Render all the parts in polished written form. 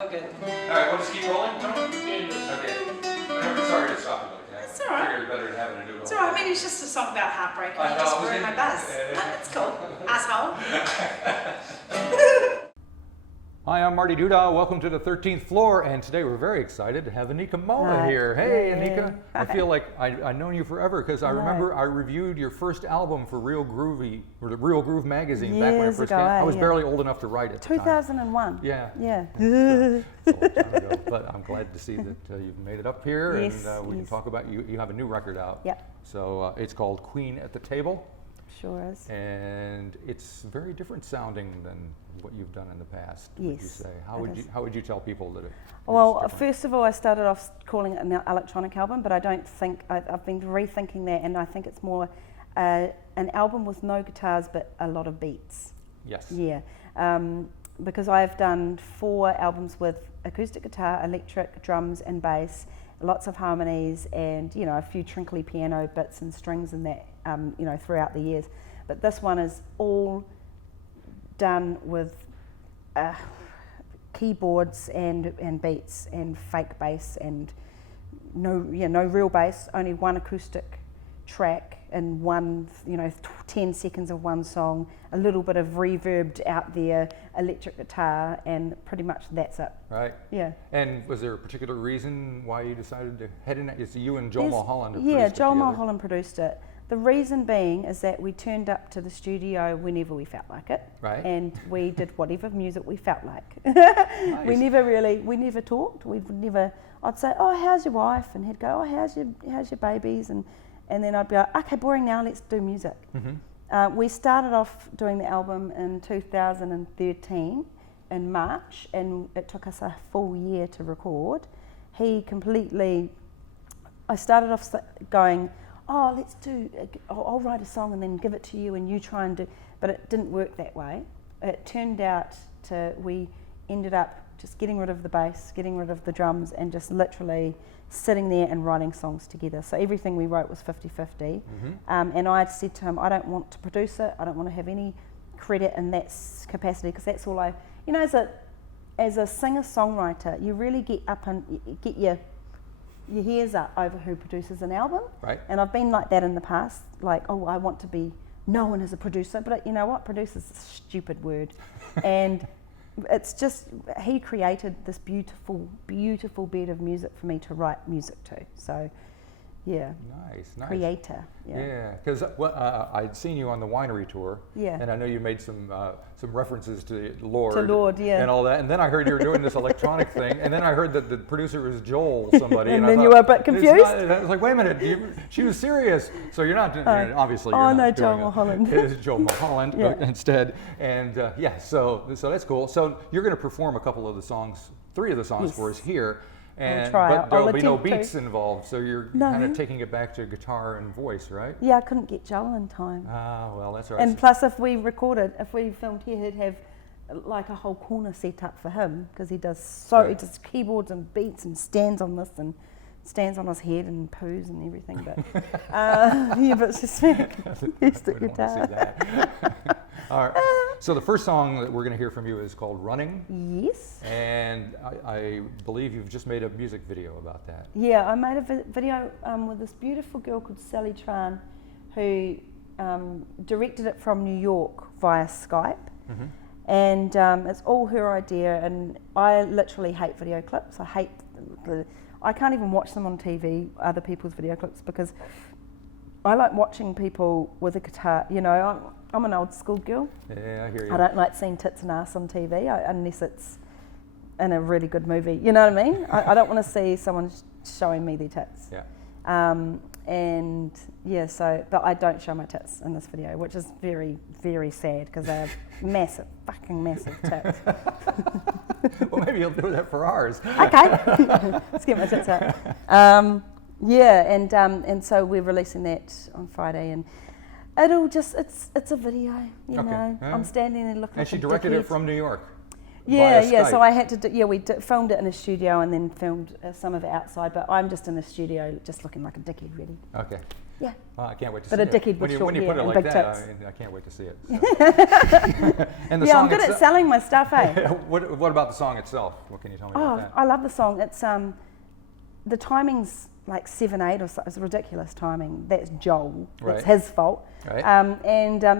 Okay. All right, we'll just keep rolling, Tony? Okay. Sorry to stop you like that. That's all right. I figured better than having to do it. It's alright, I mean it's just a song about heartbreak and I you know, just was ruined it? my buzz. That's cool. Asshole. Hi, I'm Marty Duda. Welcome to the 13th floor, and today we're very excited to have Anika Moa here. Hey, Anika. I feel like I've known you forever because I remember I reviewed your first album for Real Groove magazine back when I first came. I was barely old enough to write it. 2001. Yeah. Yeah. It's a long time ago, but I'm glad to see that you've made it up here, Yes, and we can talk about you have a new record out. Yep. So it's called Queen at the Table. Sure is. And it's very different sounding than what you've done in the past. Yes, Would you say? How would you tell people that it? Well, first of all, I started off calling it an electronic album, but I don't think I've been rethinking that, and I think it's more an album with no guitars but a lot of beats. Yes. Yeah. Because I've done 4 albums with acoustic guitar, electric, drums, and bass, lots of harmonies, and a few trinkly piano bits and strings in that. Throughout the years, but this one is all done with keyboards and beats and fake bass and no real bass, only one acoustic track and one 10 seconds of one song, a little bit of reverbed out there electric guitar, and pretty much that's it. Right. Yeah. And was there a particular reason why you decided to head in that? It's you and Joel Mulholland who Yeah, produced it Joel together. Mulholland produced it. The reason being is that we turned up to the studio whenever we felt like it, right? And we did whatever music we felt like. Nice. We never talked. I'd say, "Oh, how's your wife?" And he'd go, "Oh, how's your babies?" And then I'd be like, "Okay, boring now. Let's do music." Mm-hmm. We started off doing the album in 2013 in March, and it took us a full year to record. I started off going, "Oh, I'll write a song and then give it to you and you try and do," but it didn't work that way. It turned out we ended up just getting rid of the bass, getting rid of the drums, and just literally sitting there and writing songs together. So everything we wrote was 50-50. Mm-hmm. And I had said to him, I don't want to produce it, I don't want to have any credit in that capacity, because that's all as a singer-songwriter, you really get up and get your hairs up over who produces an album. Right. And I've been like that in the past, like, oh, I want to be known as a producer, but you know what, producer's a stupid word. And it's just, he created this beautiful, beautiful bed of music for me to write music to. So, yeah. Nice. Creator. Yeah, because I'd seen you on the winery tour. Yeah. And I know you made some references to Lord. To Lord, yeah. And all that. And then I heard you were doing this electronic thing. And then I heard that the producer was Joel somebody. and I then thought, you were a bit confused? I was like, wait a minute, she was serious. So you're not, obviously you're oh, not no, doing Joel it. Mulholland. It is Joel Mulholland Yeah. instead. And so that's cool. So you're going to perform a couple of the songs, 3 of the songs for us here. I'll try. But there'll be no attempt to. beats involved, so you're kind of taking it back to guitar and voice, right? Yeah, I couldn't get Joel in time. Ah, well, that's all right. And plus, if we filmed here, he'd have like a whole corner set up for him, because he does he does keyboards and beats and stands on this and stands on his head and poos and everything. But but it's just acoustic guitar. All right. So the first song that we're going to hear from you is called "Running." Yes. And I believe you've just made a music video about that. Yeah, I made a video with this beautiful girl called Sally Tran, who directed it from New York via Skype. Mm-hmm. And it's all her idea, and I literally hate video clips. I can't even watch them on TV, other people's video clips, because I like watching people with a guitar. I'm an old school girl. Yeah, I hear you. I don't like seeing tits and ass on TV unless it's in a really good movie. You know what I mean? I don't want to see someone showing me their tits. Yeah. But I don't show my tits in this video, which is very, very sad, because they have massive tits. Well, maybe you'll do that for ours. Okay, let's get my tits out. And so we're releasing that on Friday, and it's a video, you know. Yeah. I'm standing there looking. And she directed it from New York. Yeah, via yeah. Skype. So I had to filmed it in a studio and then filmed some of it outside. But I'm just in the studio, just looking like a dickhead, really. Okay. Yeah. Well, I can't wait to But see a it. dickhead When with you, when you short put it hair like and big that, tits. I can't wait to see it. So. And the Yeah, song I'm good at itself- selling my stuff, eh? what about the song itself? What can you tell me about Oh, that? I love the song. It's the timing's like 7/8 or so. It's ridiculous timing. That's Joel. Right. It's his fault. Right.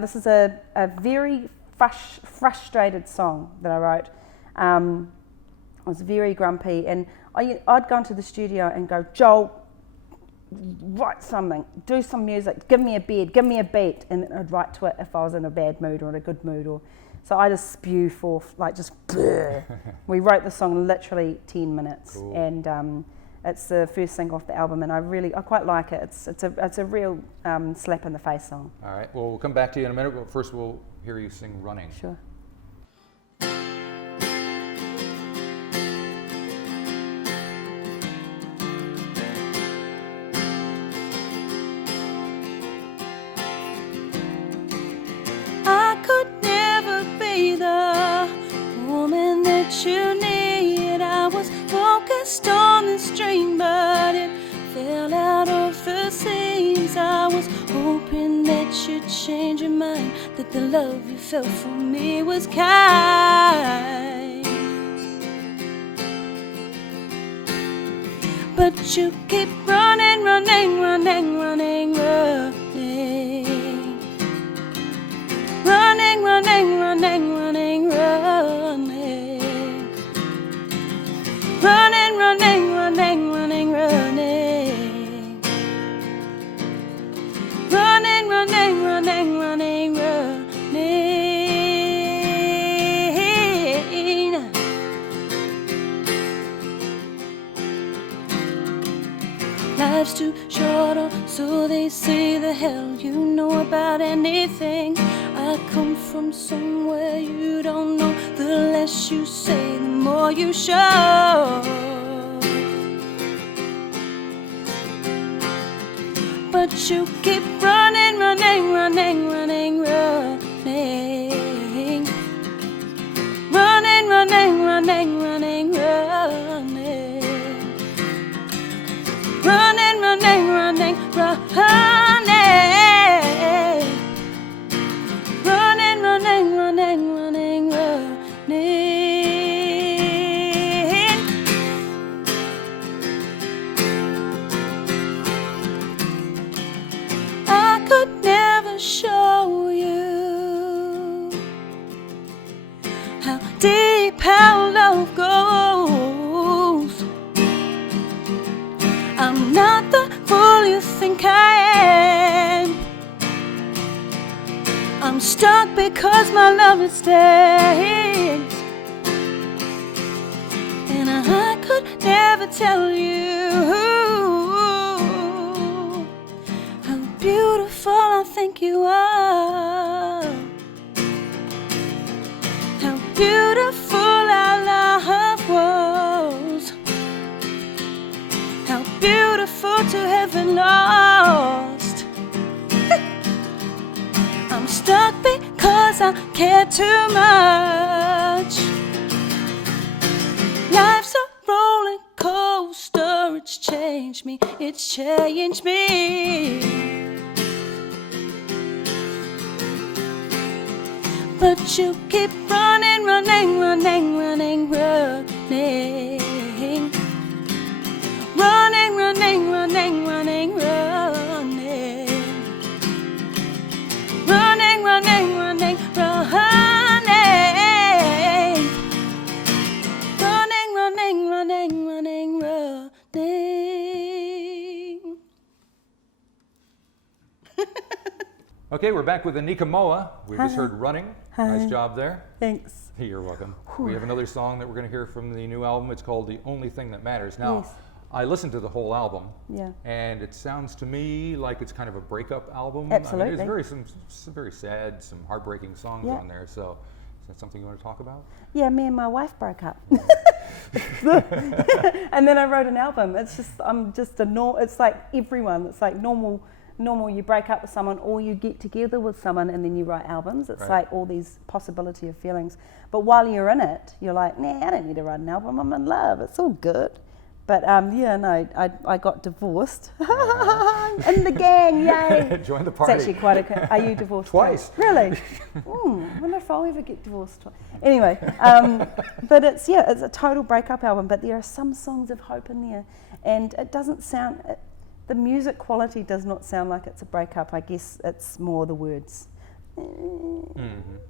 This is a very frustrated song that I wrote. I was very grumpy, and I'd go into the studio and go, Joel, write something, do some music, give me a bed, give me a beat, and then I'd write to it if I was in a bad mood or in a good mood. So I just spew forth, like just bleh. We wrote the song literally 10 minutes, Cool. and it's the first single off the album, and I quite like it. It's a real slap in the face song. All right. Well, we'll come back to you in a minute, but first we'll hear you sing Running. Sure. I could never be the woman that you need. I was focused on this dream, but it fell out of the seams. I was hoping that you'd change your mind, that the love you felt for me was kind. But you keep running, running, running, running, running. Running, running, running, running, running. Running, running, running, running, running. Running, running, running, running, running. Life's too short, or so they say. The hell you know about anything. I come from somewhere you don't know. The less you say, the more you show. But you keep running, running, running, running, running. Running, running, running, running, running. Running, running, running, running. Running, running, running, running, running. I could never show you how deep our love goes. I'm not the fool you think I am. I'm stuck because my love is dead. And I could never tell you how beautiful I think you are. How beautiful our love was. How beautiful to have been lost. I'm stuck because I care too much. Life's a roller coaster. It's changed me. It's changed me. But you keep running, running, running, running, running. Running, running, running, running, running. Running, running, running, running. Running, running, running, running, running. Okay, we're back with Anika Moa. We just heard Running. Nice job there. Thanks. You're welcome. We have another song that we're going to hear from the new album. It's called The Only Thing That Matters. Now, Yes. I listened to the whole album, Yeah. and it sounds to me like it's kind of a breakup album. Absolutely. I mean, there's some very sad, some heartbreaking songs Yeah. on there. So, is that something you want to talk about? Yeah, me and my wife broke up. And then I wrote an album. It's just, it's like everyone. It's like normal normal you break up with someone or you get together with someone and then you write albums. It's like all these possibility of feelings. But while you're in it, you're like, nah, I don't need to write an album. I'm in love. It's all good. But I got divorced. In the gang, yay! Join the party. It's actually quite a. Are you divorced? Twice. Really? I wonder if I'll ever get divorced twice. Anyway, but it's a total breakup album. But there are some songs of hope in there, and it doesn't sound. The music quality does not sound like it's a breakup. I guess it's more the words.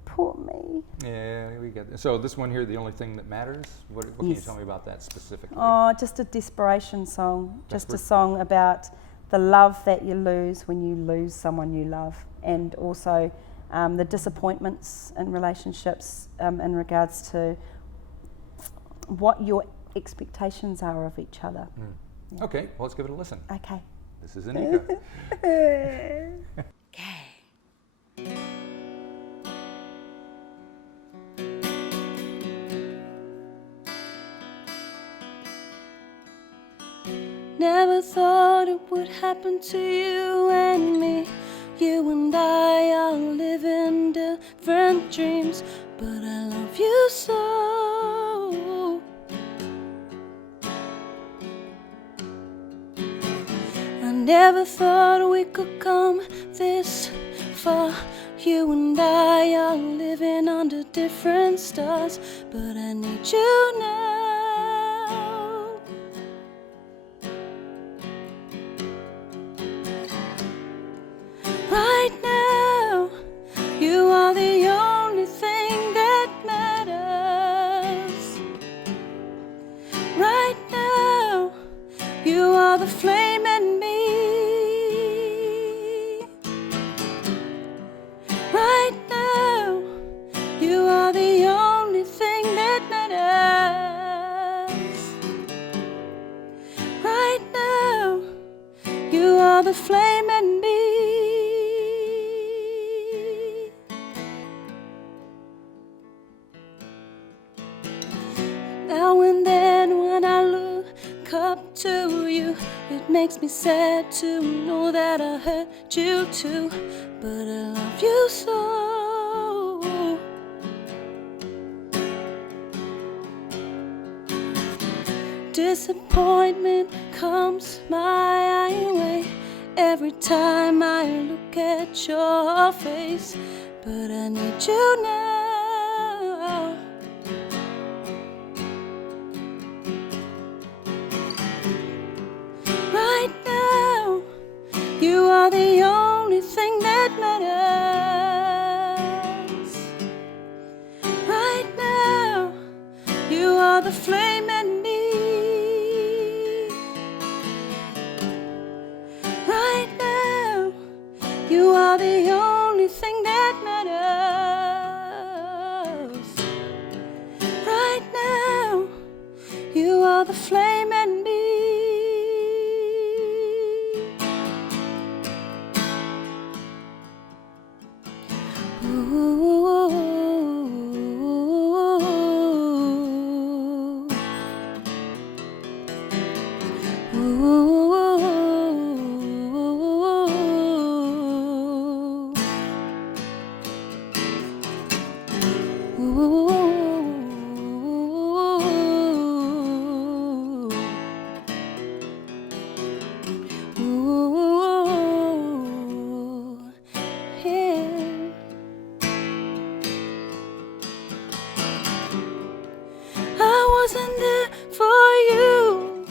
Poor me. Yeah, we get that. So this one here, The Only Thing That Matters, what can you tell me about that specifically? Oh, just a desperation song. Just a song about the love that you lose when you lose someone you love, and also the disappointments in relationships in regards to what your expectations are of each other. Yeah. Okay, well, let's give it a listen. Okay. This is Anika. Never thought it would happen to you and me. You and I are living different dreams, but I love you so. I never thought we could come this far. You and I are living under different stars, but I need you now. Right now, you are the only thing that matters. Right now, you are the flame in me. Right now, you are the only thing that matters. Right now, you are the flame in me. Now and then when I look up to you, it makes me sad to know that I hurt you too, but I love you so. Disappointment comes my way every time I look at your face, but I need you now. Right now, you are the only thing that matters. Right now, you are the flame in me. Right now, you are the only thing that matters. Right now, you are the flame in me. I wasn't there for you,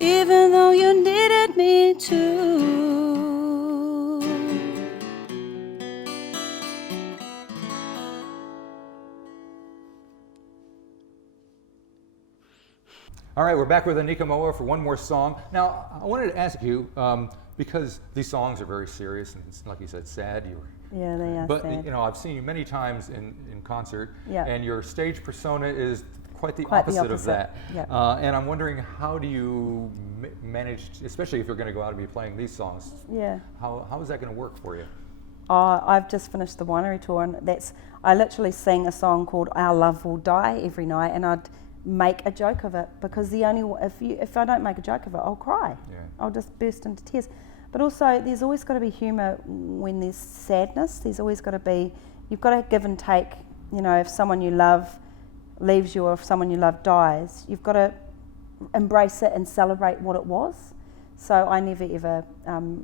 even though you needed me to. All right, we're back with Anika Moa for one more song. Now, I wanted to ask you, because these songs are very serious and, like you said, sad. Yeah, they are But sad. you know, I've seen you many times in concert, Yeah. and your stage persona is quite the Quite the opposite of that. yeah. And I'm wondering, how do you manage, especially if you're going to go out and be playing these songs? Yeah. How is that going to work for you? I've just finished the winery tour, and I literally sing a song called "Our Love Will Die" every night, and I'd make a joke of it, because if I don't make a joke of it, I'll cry. Yeah. I'll just burst into tears. But also, there's always got to be humour when there's sadness. There's always got to be, you've got to give and take. You know, if someone you love leaves you or if someone you love dies, you've got to embrace it and celebrate what it was. So I never ever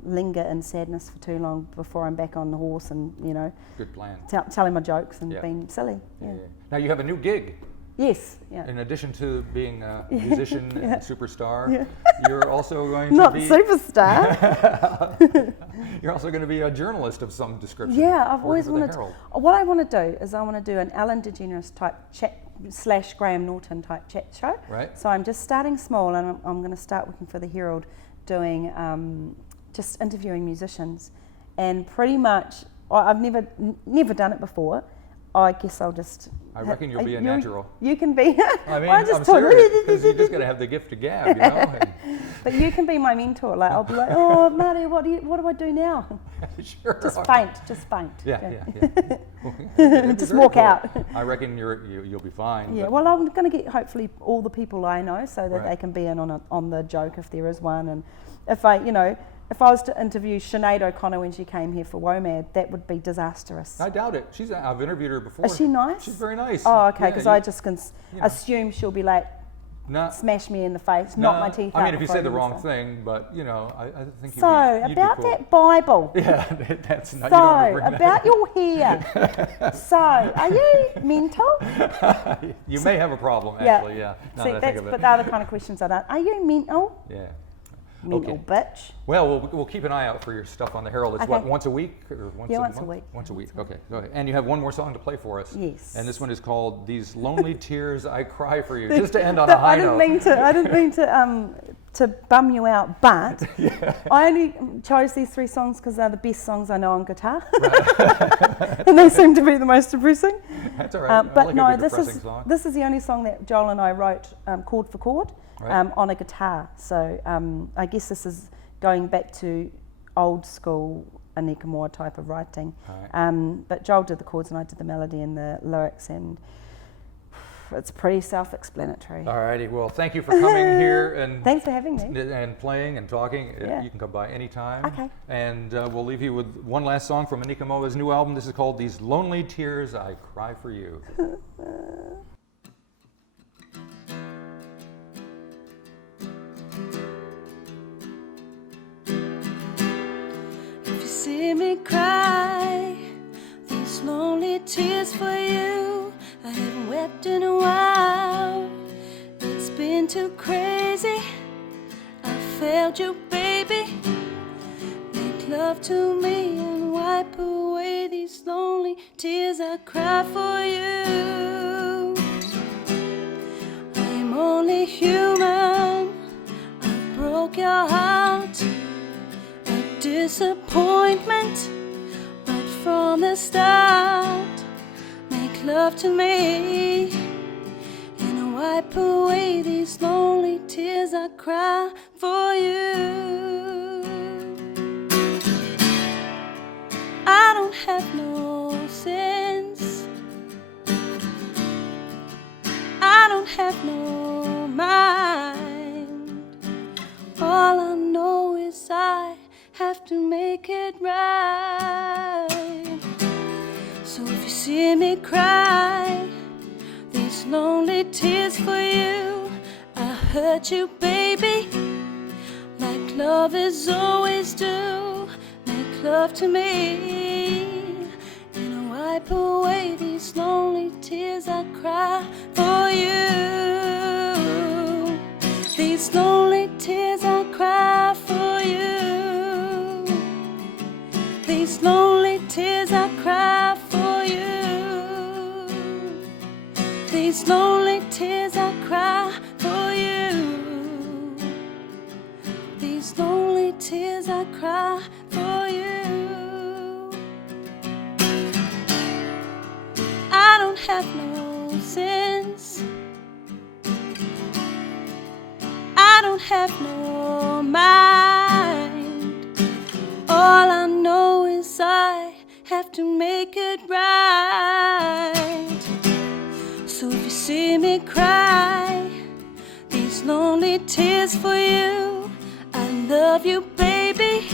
linger in sadness for too long before I'm back on the horse and, you know, Good plan. telling my jokes and Yeah. being silly. Yeah. Now you have a new gig. Yes. Yeah. In addition to being a musician Yeah. and superstar, Yeah. you're also going to Not be superstar. you're also going to be a journalist of some description. Yeah, I've working always for the wanted. Herald. What I want to do is I want to do an Ellen DeGeneres type chat / Graham Norton type chat show. Right. So I'm just starting small, and I'm going to start working for the Herald, doing just interviewing musicians, and pretty much I've never done it before. I guess I'll just. I reckon you'll be a natural. You can be. I mean, I just I'm talk- serious, because you just got to have the gift to gab, you know. But you can be my mentor. Like I'll be like, oh, Marty, what do I do now? Sure. Just faint. Yeah. Just Just walk out. I reckon you'll be fine. Yeah, but- well, I'm going to get hopefully all the people I know so that Right. they can be in on the joke if there is one. And if I was to interview Sinead O'Connor when she came here for WOMAD, that would be disastrous. I doubt it. I've interviewed her before. Is she nice? She's very nice. Oh, okay, Yeah, because you- I just can you know. assume she'll be like, Not, smash me in the face, knock my teeth out. I mean, if you before said the even wrong start. thing, but you know, I think you'd So, be about cool. that Bible. Yeah, that's not. So, you don't wanna bring about your hair. So, are you mental? that. You may have a problem, actually. Yeah. Now See, that I think of it. but they're the kind of questions I don't. Are you mental? Yeah. Mental Okay. bitch. Well, we'll keep an eye out for your stuff on the Herald. It's Okay. what, once a week or once Yeah, a once a month? week. Once a week. Okay, go ahead. And you have one more song to play for us. Yes. And this one is called "These Lonely Tears I Cry for You." Just to end on a high I didn't note. mean to bum you out, but I only chose these 3 songs because they're the best songs I know on guitar, and they seem to be the most depressing. That's all right. I But like no, a good this depressing is song. this is the only song that Joel and I wrote chord for chord Right. on a guitar. So I guess this is going back to old school Anika Moa type of writing. Right. But Joel did the chords and I did the melody and the lyrics, and it's pretty self-explanatory. All righty. Well, thank you for coming here and Thanks for having me. and playing and talking. Yeah. You can come by anytime. Okay. And we'll leave you with one last song from Anika Moa's new album. This is called "These Lonely Tears I Cry for You." If you see me cry, these lonely tears for you, I haven't wept in a while. It's been too crazy. I failed you, baby. Make love to me and wipe away these lonely tears I cry for you. I'm only human. I broke your heart. A disappointment right from the start. Make love to me and wipe away these lonely tears I cry for you. I don't have no sense. I don't have no mind. All I know is I have to make it right. So if you see me cry, these lonely tears for you, I hurt you, baby, like lovers always do. Make love to me and wipe away these lonely tears I cry for you. These lonely tears I cry for you. These lonely tears I cry for you. These lonely tears I cry for you. These lonely tears I cry for you. I don't have no sense. I don't have no mind. All I know is I have to make it right. So if you see me cry, these lonely tears for you, I love you, baby,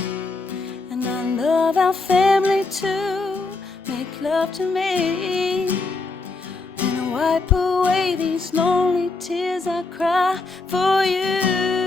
our family to make love to me, and wipe away these lonely tears I cry for you.